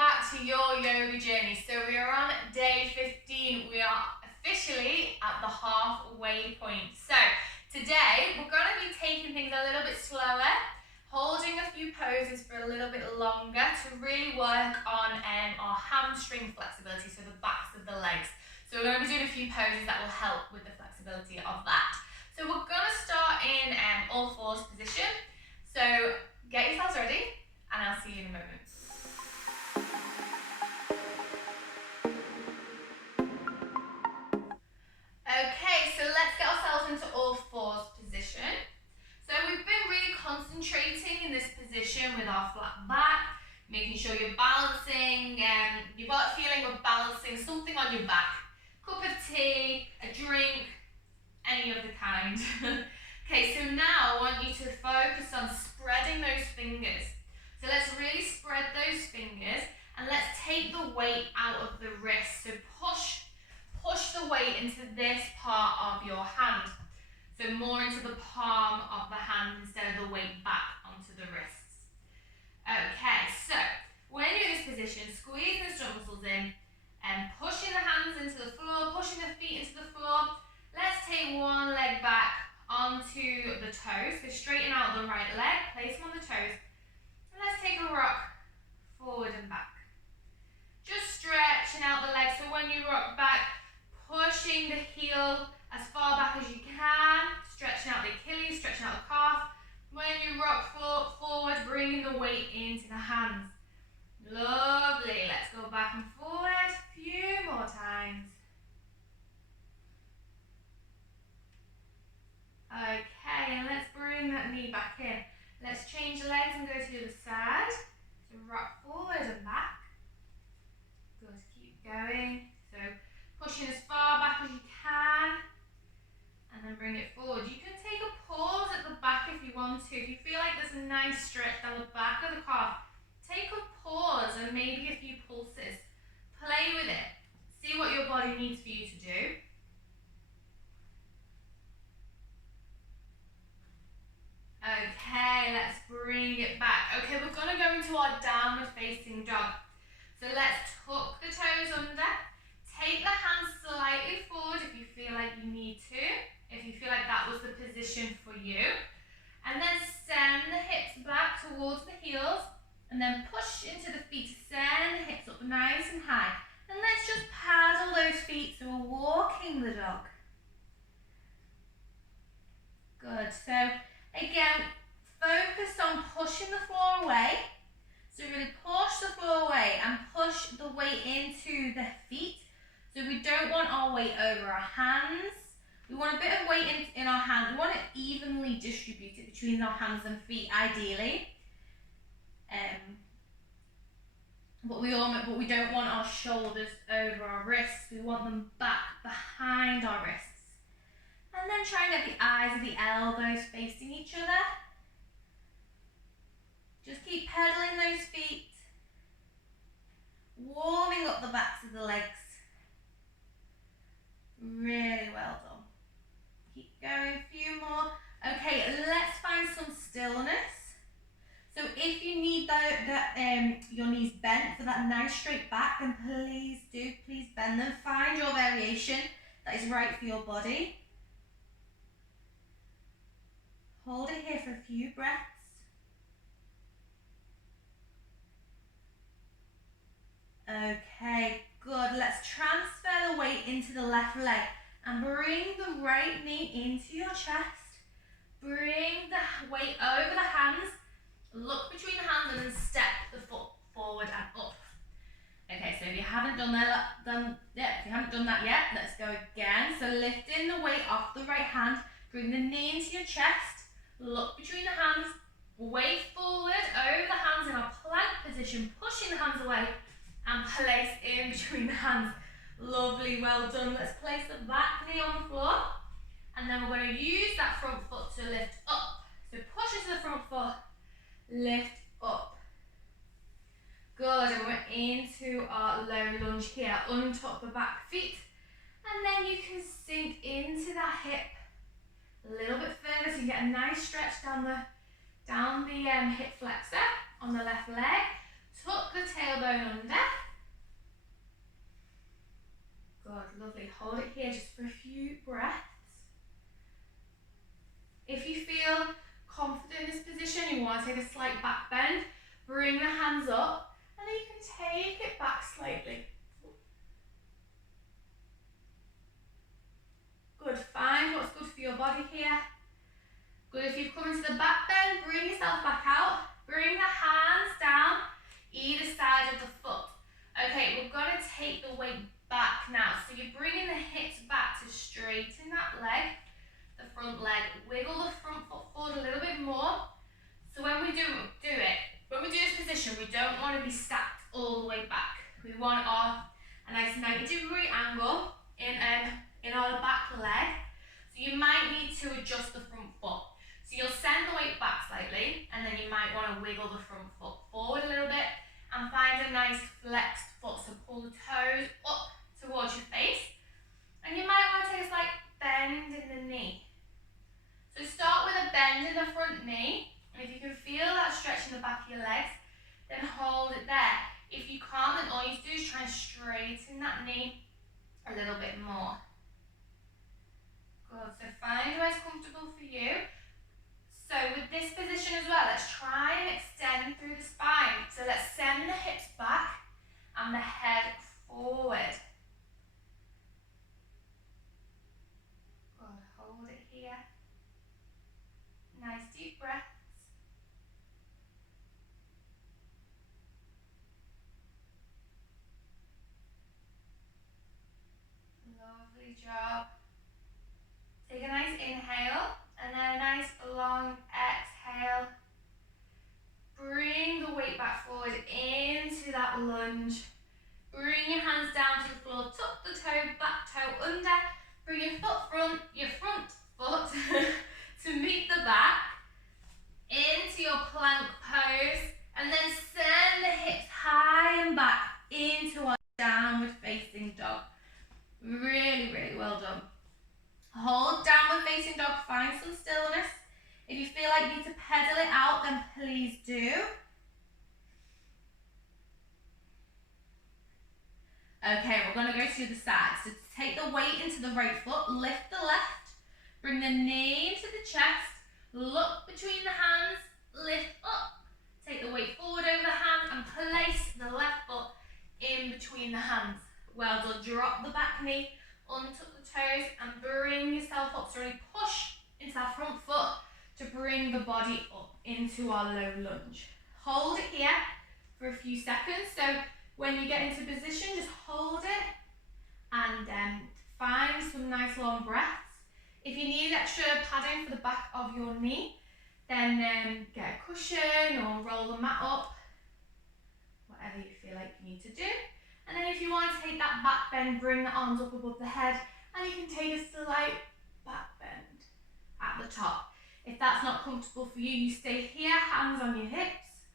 back to your yoga journey. So we are on day 15. We are officially at the halfway point. So today we're going to be taking things a little bit slower, holding a few poses for a little bit longer to really work on our hamstring flexibility, so the backs of the legs. So we're going to be doing a few poses that will help with the flexibility of that. So we're going to start in all fours position. So get yourselves ready and I'll see you in a moment. Okay, so let's get ourselves into all fours position. So we've been really concentrating in this position with our flat back, making sure you're balancing, you've got a feeling of balancing something on your back. Cup of tea, a drink, any of the kind. Okay, so now I want you to focus on spreading those fingers. So let's really spread those fingers and let's take the weight out of the wrist. So push the weight into this part of your hand. So more into the palm of the hand instead of the weight back onto the wrists. Okay, so when you're in this position, squeeze the stomach muscles in and pushing the hands into the floor, pushing the feet into the floor. Let's take one leg back onto the toes. So straighten out the right leg, place them on the toes. And let's take a rock forward and back. Just stretching out the legs. So when you rock back, pushing the heel as far back as you can, stretching out the Achilles, stretching out the calf. When you rock forward, bringing the weight into the hands. Lovely. Let's go back and forward. A few more times. Okay, and let's bring that knee back in. Let's change legs and go to the other side. So rock forward and back. Good, keep going. So pushing as far back as you can. And then bring it forward. You can take a pause at the back if you want to. If you feel like there's a nice stretch down the back of the calf, take a pause and maybe a few pulses. Play with it. See what your body needs for you to do. Okay, let's bring it back. Okay, we're going to go into our downward facing dog. So let's tuck the toes under. Take the hands slightly forward if you feel like you need to. If you feel like that was the position for you. And then send the hips back towards the heels. And then push into the feet to send the hips up nice and high. And let's just paddle those feet so we're walking the dog. Good. So again, focus on pushing the floor away. So really push the floor away and push the weight into the feet. So we don't want our weight over our hands. We want a bit of weight in our hands. We want it evenly distributed between our hands and feet, ideally. But we don't want our shoulders over our wrists. We want them back behind our wrists. And then try and get the eyes of the elbows facing each other. Just keep pedaling those feet. Warming up the backs of the legs. Really well done. Keep going, a few more. Okay, let's find some stillness. So if you need your knees bent for that nice straight back, then please bend them. Find your variation that is right for your body. Hold it here for a few breaths. Okay, good. Let's transfer the weight into the left leg and bring the right knee into your chest. Bring the weight over the hands. Look between the hands and then step the foot forward and up. Okay, so if you haven't done that yet, let's go again. So lifting the weight off the right hand, bring the knee into your chest. Look between the hands, weight forward over the hands in a plank position, pushing the hands away. And place in between the hands. Lovely, well done. Let's place the back knee on the floor. And then we're going to use that front foot to lift up. So push into the front foot, lift up. Good, and we're into our low lunge here. Untuck the back feet. And then you can sink into that hip a little bit further so you get a nice stretch down the hip flexor on the left leg. Tuck tuck the tailbone under. Good, lovely. Hold it here just for a few breaths. If you feel confident in this position, you want to take a slight back bend, bring the hands up, and then you can take it back slightly. Good, find what's good for your body here. Good, if you've come into the back bend, bring yourself back out. Bring the hands down either side of the foot. Okay, we're going to take the weight back now. So you're bringing the hips back to straighten that leg, the front leg. Wiggle the front foot forward a little bit more. So when we do when we do this position, we don't want to be stacked all the way back. We want a nice 90-degree angle in our back leg. So you might need to adjust the front foot. So you'll send the weight back slightly, and then you might want to wiggle the front foot forward a little bit and find a nice flexed foot. So pull the toes up towards your face, and you might want to take a slight bend in the knee. So start with a bend in the front knee, and if you can feel that stretch in the back of your legs, then hold it there. If you can't, then all you do is try and straighten that knee a little bit more. Good, so find where's comfortable for you. So with this position as well, let's try and extend through the spine. So let's send the hips back and the head forward. Good, hold it here. Nice deep breaths. Lovely job. Take a nice inhale and then a nice long exhale. Bring the weight back forward into that lunge. Bring your hands down to the floor, tuck the toe, back toe under. Bring your front foot to meet the back into your plank pose, and then send the hips high and back into our downward facing dog. Really, really well done. Hold downward facing dog, find some stillness. If you feel like you need to pedal it out, then please do. Okay, we're going to go to the side. So take the weight into the right foot, lift the left, bring the knee into the chest, look between the hands, lift up, take the weight forward over the hands and place the left foot in between the hands. Well done, drop the back knee, untuck the toes and bring yourself up. So really push into that front foot to bring the body up into our low lunge. Hold it here for a few seconds. So when you get into position, just hold it and find some nice long breaths. If you need extra padding for the back of your knee, then get a cushion or roll the mat up, whatever you feel like you need to do. And then if you want to take that back bend, bring the arms up above the head, and you can take a slight back bend at the top. If that's not comfortable for you, you stay here, hands on your hips,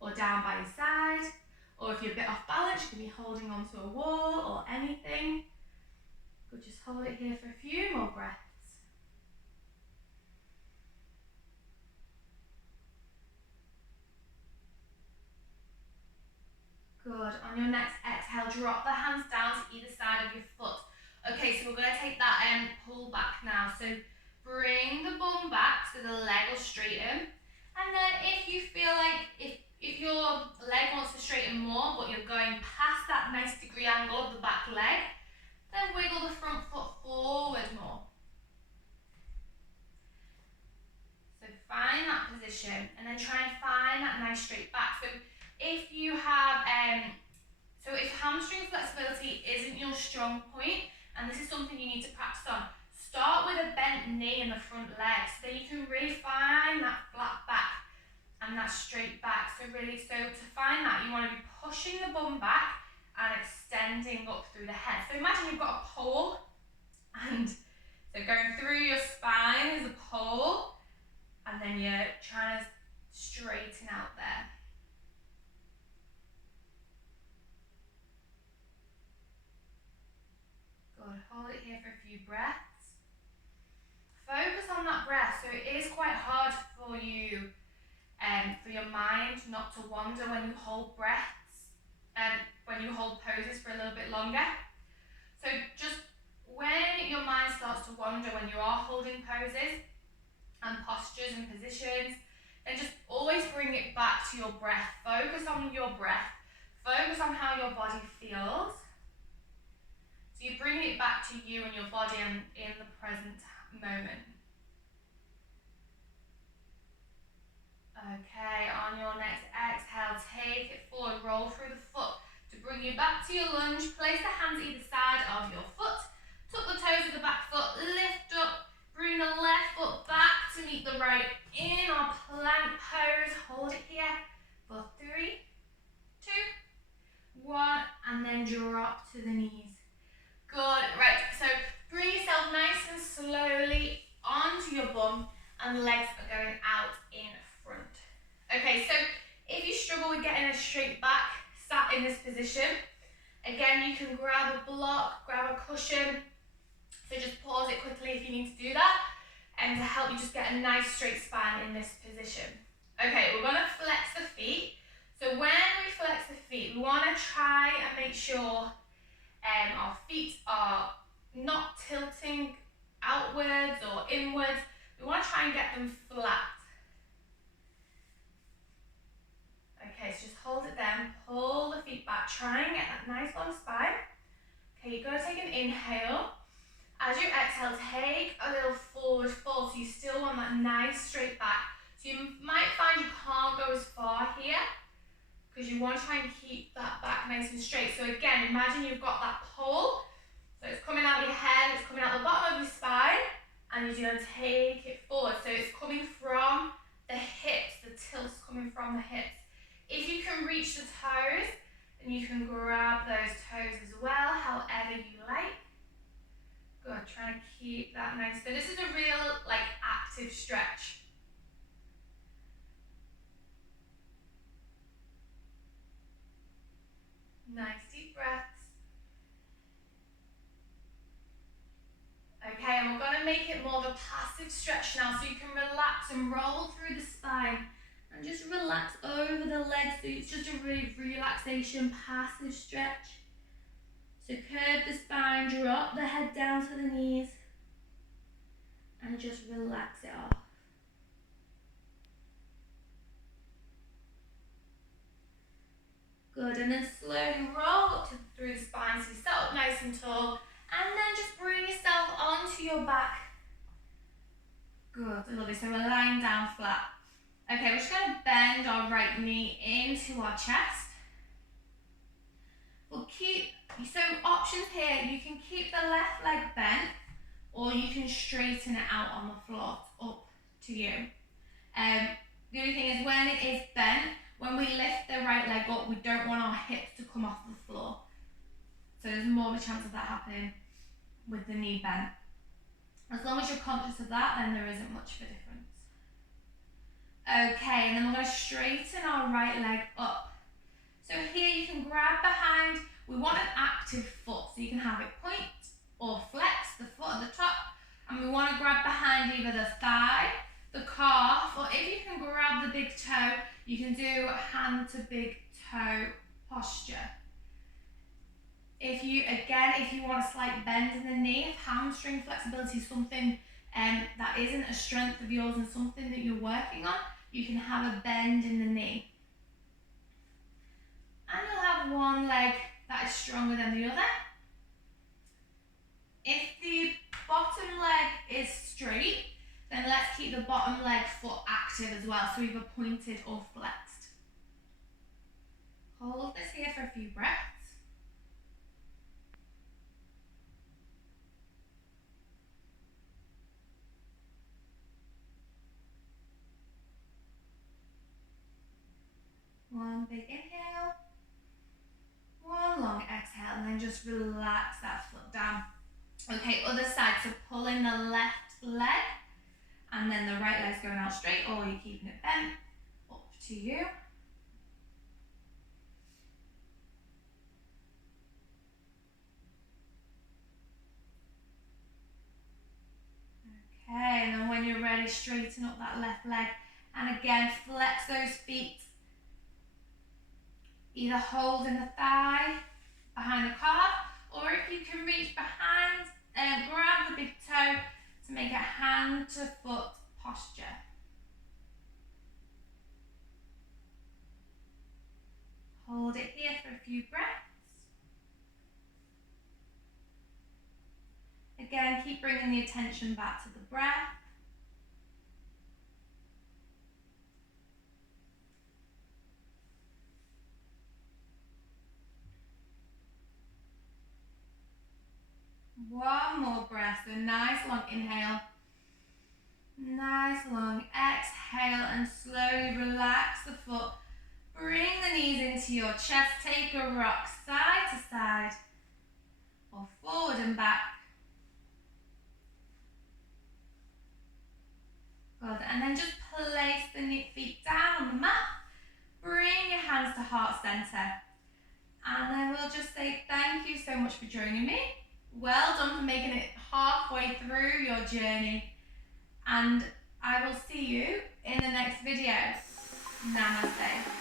or down by your side, or if you're a bit off balance, you can be holding onto a wall or anything. Good, just hold it here for a few more breaths. Good, on your next exhale, drop the hands down to either side of your foot. Okay, so we're going to take that pull back now. So bring the bum back so the leg will straighten. And then if you feel like, if your leg wants to straighten more, but you're going past that 90-degree angle of the back leg, then wiggle the front foot forward more. So find that position and then try and find that nice straight back. So if you have, if hamstring flexibility isn't your strong point, and this is something you need to practice on, start with a bent knee in the front leg, so then you can really find that flat back and that straight back. So to find that, you want to be pushing the bum back and extending up through the head. So imagine you've got a pole, and so going through your spine is a pole, and then you're trying to straighten out there. Good, hold it here for a few breaths. Focus on that breath. So it is quite hard for you, for your mind not to wander when you hold breaths. when you hold poses for a little bit longer. So just when your mind starts to wander when you are holding poses and postures and positions, then just always bring it back to your breath. Focus on your breath. Focus on how your body feels. So you're bringing it back to you and your body and in the present moment. Okay, on your next exhale, take it forward, roll through the foot to bring you back to your lunge. Place the hands either side of your foot. Tuck the toes of the back foot, lift up, bring the left foot back to meet the right in our plank pose. Hold it here for 3, 2, 1, and then drop to the knees. Good, right, so bring yourself nice and slowly onto your bum and legs are going out in front. Okay, so if you struggle with getting a straight back, sat in this position, again, you can grab a block, grab a cushion. So just pause it quickly if you need to do that, and to help you just get a nice straight spine in this position. Okay, we're gonna flex the feet. So when we flex the feet, we wanna try and make sure our feet are not tilting outwards or inwards. We want to try and get them flat. Okay, so just hold it down, pull the feet back, try and get that nice long spine. Okay, you're going to take an inhale. As you exhale, take a little forward fold, so you still want that nice straight back. So you might find you can't go as far here, because you want to try and keep that back nice and straight. So again, imagine you've got that pole, so it's coming out your head, it's coming out the bottom of your spine, and you're going to take it forward. So it's coming from the hips, the tilt's coming from the hips. If you can reach the toes, then you can grab those toes as well, however you like. Good, try and keep that nice. So this is a real, active stretch. Nice deep breaths. Okay, and we're going to make it more of a passive stretch now, so you can relax and roll through the spine and just relax over the legs. So it's just a really relaxation, passive stretch. So curve the spine, drop the head down to the knees, and just relax it off. Good, and then slowly roll up through the spine, so you sit up nice and tall, and then just bring yourself onto your back. Good, lovely, so we're lying down flat. Okay, we're just going to bend our right knee into our chest. We'll so options here, you can keep the left leg bent, or you can straighten it out on the floor, up to you. The only thing is, when it is bent, when we lift the right leg up, we don't want our hips to come off the floor. So there's more of a chance of that happening with the knee bent. As long as you're conscious of that, then there isn't much of a difference. Okay, and then we're going to straighten our right leg up. So here you can grab behind. We want an active foot, so you can have it point or flex, the foot at the top. And we want to grab behind either the thigh, the calf, or if you can grab the big toe, you can do hand to big toe posture. If you want a slight bend in the knee, if hamstring flexibility is something that isn't a strength of yours and something that you're working on, you can have a bend in the knee. And you'll have one leg that is stronger than the other. If the bottom leg is straight, then let's keep the bottom leg foot active as well, so either pointed or flexed. Hold this here for a few breaths. One big inhale, one long exhale, and then just relax that foot down. Okay, other side, so pull in the left leg, and then the right leg's going out straight, or you're keeping it bent, up to you. Okay, and then when you're ready, straighten up that left leg, and again, flex those feet. either holding the thigh behind the calf, or if you can reach behind and grab the big toe to make a hand to foot posture. Hold it here for a few breaths. Again, keep bringing the attention back to the breath. One more breath, so nice long inhale, nice long exhale, and slowly relax the foot. Bring the knees into your chest, take a rock side to side, or forward and back. Good, and then just place the feet down on the mat. Bring your hands to heart center. And then we'll just say thank you so much for joining me. Well done for making it halfway through your journey. And I will see you in the next video. Namaste.